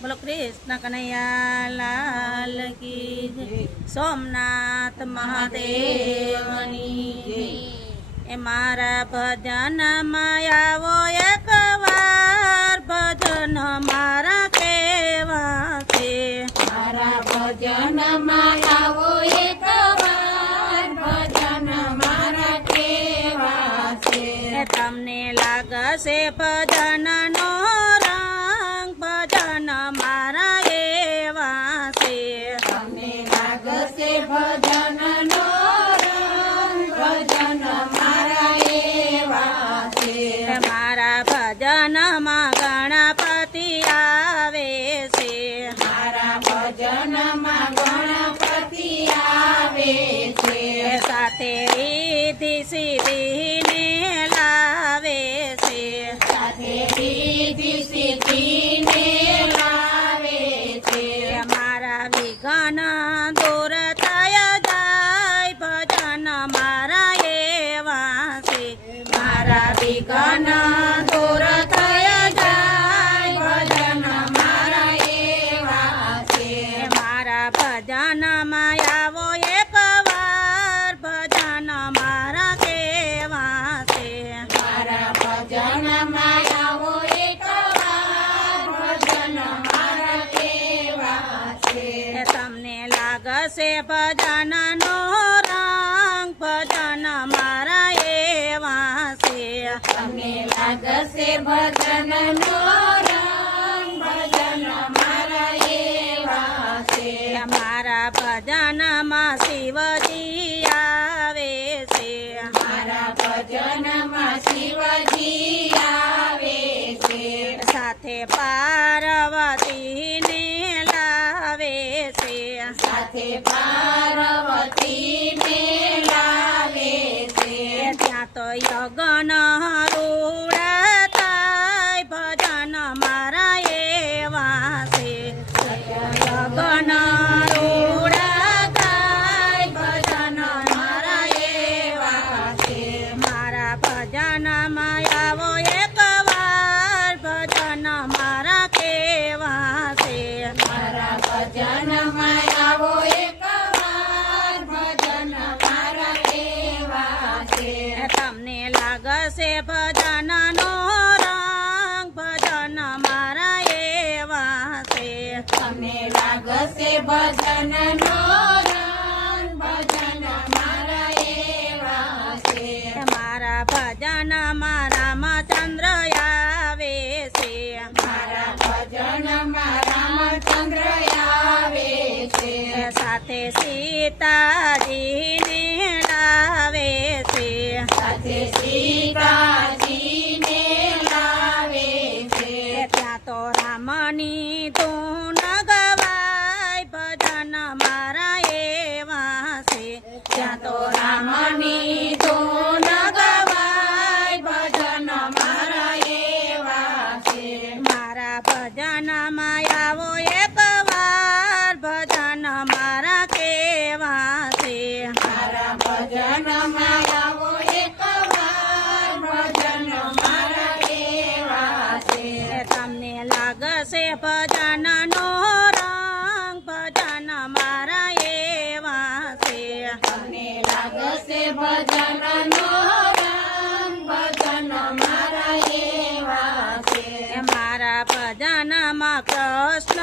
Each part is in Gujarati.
બોલો કૃષ્ણ કનૈયા લાલ કી જય. સોમનાથ મહાદેવની જય. એ મારા ભજનમાં આવો એકવાર, ભજન મારા કેવા છે. મારા ભજનમાં આવો એકવાર, ભજન મારા કેવા છે. એ તમને લાગશે ભજનનો રંગ, ભજન મારા એવા છે. તમને લાગશે ભજનનો રંગ, ભજન મારા એવા છે. એ મારા ભજનમાં ગણપતિ આવે છે. મારા ભજનમાં ગણપતિ આવે છે. એ સાથે રીધિ સિદ્ધિને લાવે છે. સાથે રીધિ સિદ્ધિને લાવે છે. એ મારા વિઘ્ન દૂર થાય જાય, ભજન મારા એવા છે. મારા વિઘ્ન દૂર થઈ જાય, ભજન મારા એવા છે. એ મારા ભજનમાં આવો એકવાર, ભજન મારા કેવા છે. મારા ભજનમાં આવો એકવાર, ભજન મારા કેવા છે. એ તમને લાગશે ભજનનો રંગ, ભજન મારા એવા છે. તમને લાગશે ભજનનો રંગ, ભજન મારા એવા છે. એ મારા ભજનમાં શિવજી આવે છે. મારા ભજનમાં શિવજી આવે છે. સાથે પાર્વતીને લાવે છે. સાથે પાર્વતીને લાવે છે. ત્યાં તો યજ્ઞ રૂડાતાય, ભજન મારા એવા છે. યજ્ઞ રૂડાતાય, ભજન મારા એવા છે. મારા ભજનમાં આવો એકવાર, ભજન મારા કેવા છે. મારા ભજનમાં આવો એકવાર, ભજન મારા કેવા છે. એ તમને લાગશે ભજનનો રંગ, ભજન મારા એવા છે. તમને લાગશે ભજનનો રંગ, ભજન મારા એવા છે. એ મારા ભજનમાં રામચંદ્ર આવે છે. મારા ભજનમાં રામચંદ્ર આવે છે. એ સાથે સીતાજીને લાવે છે. સાથે સીતાજીને લાવે છે. એ ત્યાં તો રામની ધૂન ગવાય, ભજન મારા એવા છે. ત્યાં તો રામની ધૂન ગવાય, ભજન મારા એવા છે. મારા ભજનમાં આવો એકવાર, ભજન મારા કેવા છે. મારા ભજનમાં આવો એકવાર, ભજન મારા એવા છે. એ તમને લાગશે ભજનનો રંગ, ભજન મારા એવા છે. તમને લાગશે ભજનનો રંગ, ભજન મારા એવા છે. એ મારા ભજનમાં કૃષ્ણ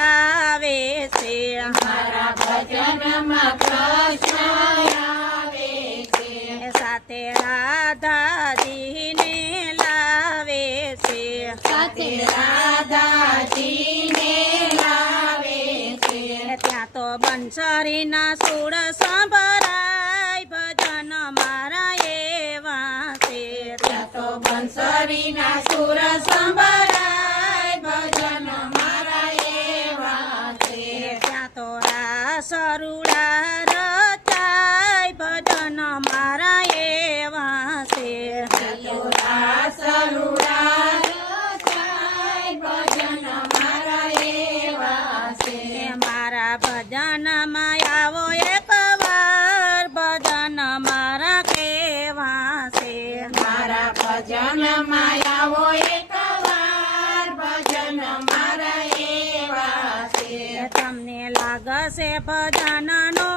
આવે છે. મારા ભજનમાં કૃષ્ણ આવે છે. એ સાથે રાધાજીને લાવે છે. સાથે રાધાજીને લાવે છે. એ ત્યાં તો બંસરીના સુર સંભળાય, ભજન મારા એવા છે. ત્યાં તો બંસરીના સુર સંભળાય, ભજન મારા એવા છે. ત્યાં તો રાસ રૂડા રચાય, ભજન મારા એવા છે. ત્યાં તો રાસ રૂડા રચાય, ભજન મારા એવા છે. એ મારા ભજનમાં આવો એકવાર, ભજન મારા કેવા છે. મારા ભજનમાં આવો એકવાર, ભજન મારા તમને લાગશે ભજનનો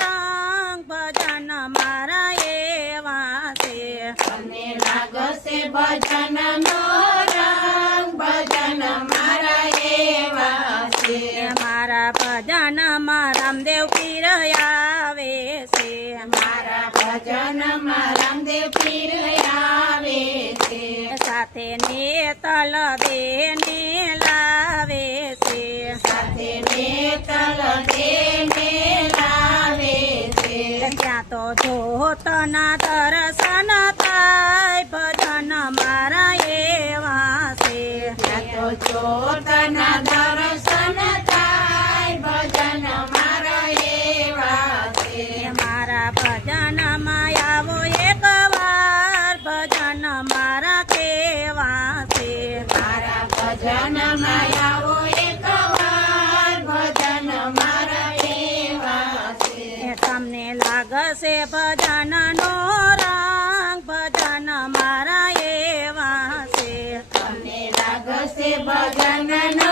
રંગ ભજન મારા એવા છે તમને લાગશે ભજનનો રંગ ભજન મારા એવા છે મારા ભજનમાં રામદેવ પીર આવે છે મારા ભજનમાં રામદેવ પીર આવે છે સાથે નેતલ દેને લાવે છે સાથે નેતલ દેને લાવે છે ત્યાં તો જોતના દર્શન થાય ભજન મારા એવા છે ત્યાં તો જોતના દર્શન થાય ભજન મારા એવા છે મારા ભજનમાં આવો એક વાર ભજન મારા કેવા છે મારા ભજનમાં આવો એકવાર ભજન મારા એવા છે તમને લાગશે ભજનનો રંગ ભજન મારા એવા છે તમને લાગશે ભજનનો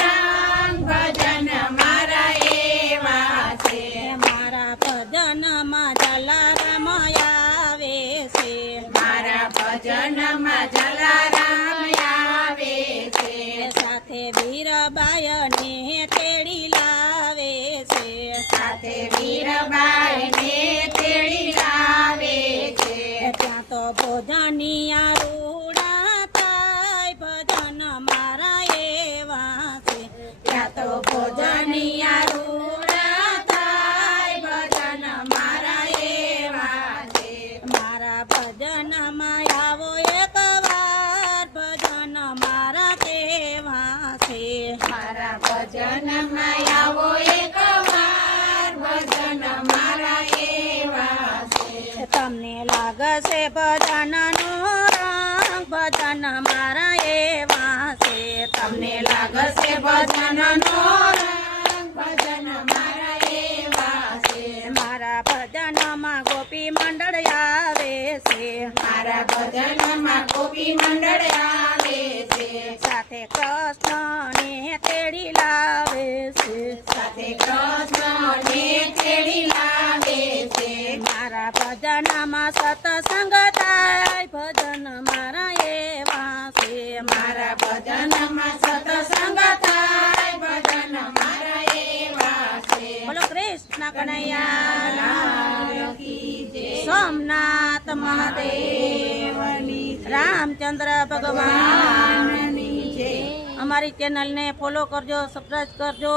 રંગ ભજન મારા એવા છે મારા ભજનમાં જલારામ આવે છે મારા ભજનમાં જલારામ આવે છે સાથે વીરબાઈને તેડી લાવે છે સાથે વીરબાઈને તેડી લાવે છે ત્યાં તો ભોજનિયા રૂડા થાય ભજન મારા એવા છે ત્યાં તો ભોજનિયા રૂડા થાય ભજન મારા એવા છે મારા ભજનમાં આવો એક વાર ભજન મારા કેવા છે મારા ભજનમાં આવો એકવાર ભજન મારા એવા છે તમને લાગશે ભજનનો રંગ ભજન મારા એવા છે તમને લાગશે ભજનનો રંગ ભજન મારા એવા છે મારા ભજનમાં ગોપી મંડળ આવે છે મારા ભજનમાં ગોપી મંડળ આવે છે સાથે કૃષ્ણને તેડી લાવે છે સાથે કૃષ્ણને તેડી લાવે છે મારા ભજનમાં સત્સંગ થાય ભજન મારા એવા છે મારા ભજનમાં સત્સંગ થાય ભજન મારા એવા છે બોલો કૃષ્ણ કનૈયા લાલ કી જય. સોમનાથ મહાદેવની રામચંદ્ર ભગવાન ભગવાનની જય. અમારી ચેનલને ફોલો કરજો સબસ્ક્રાઇબ કરજો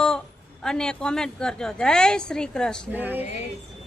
અને કોમેન્ટ કરજો જય શ્રી કૃષ્ણ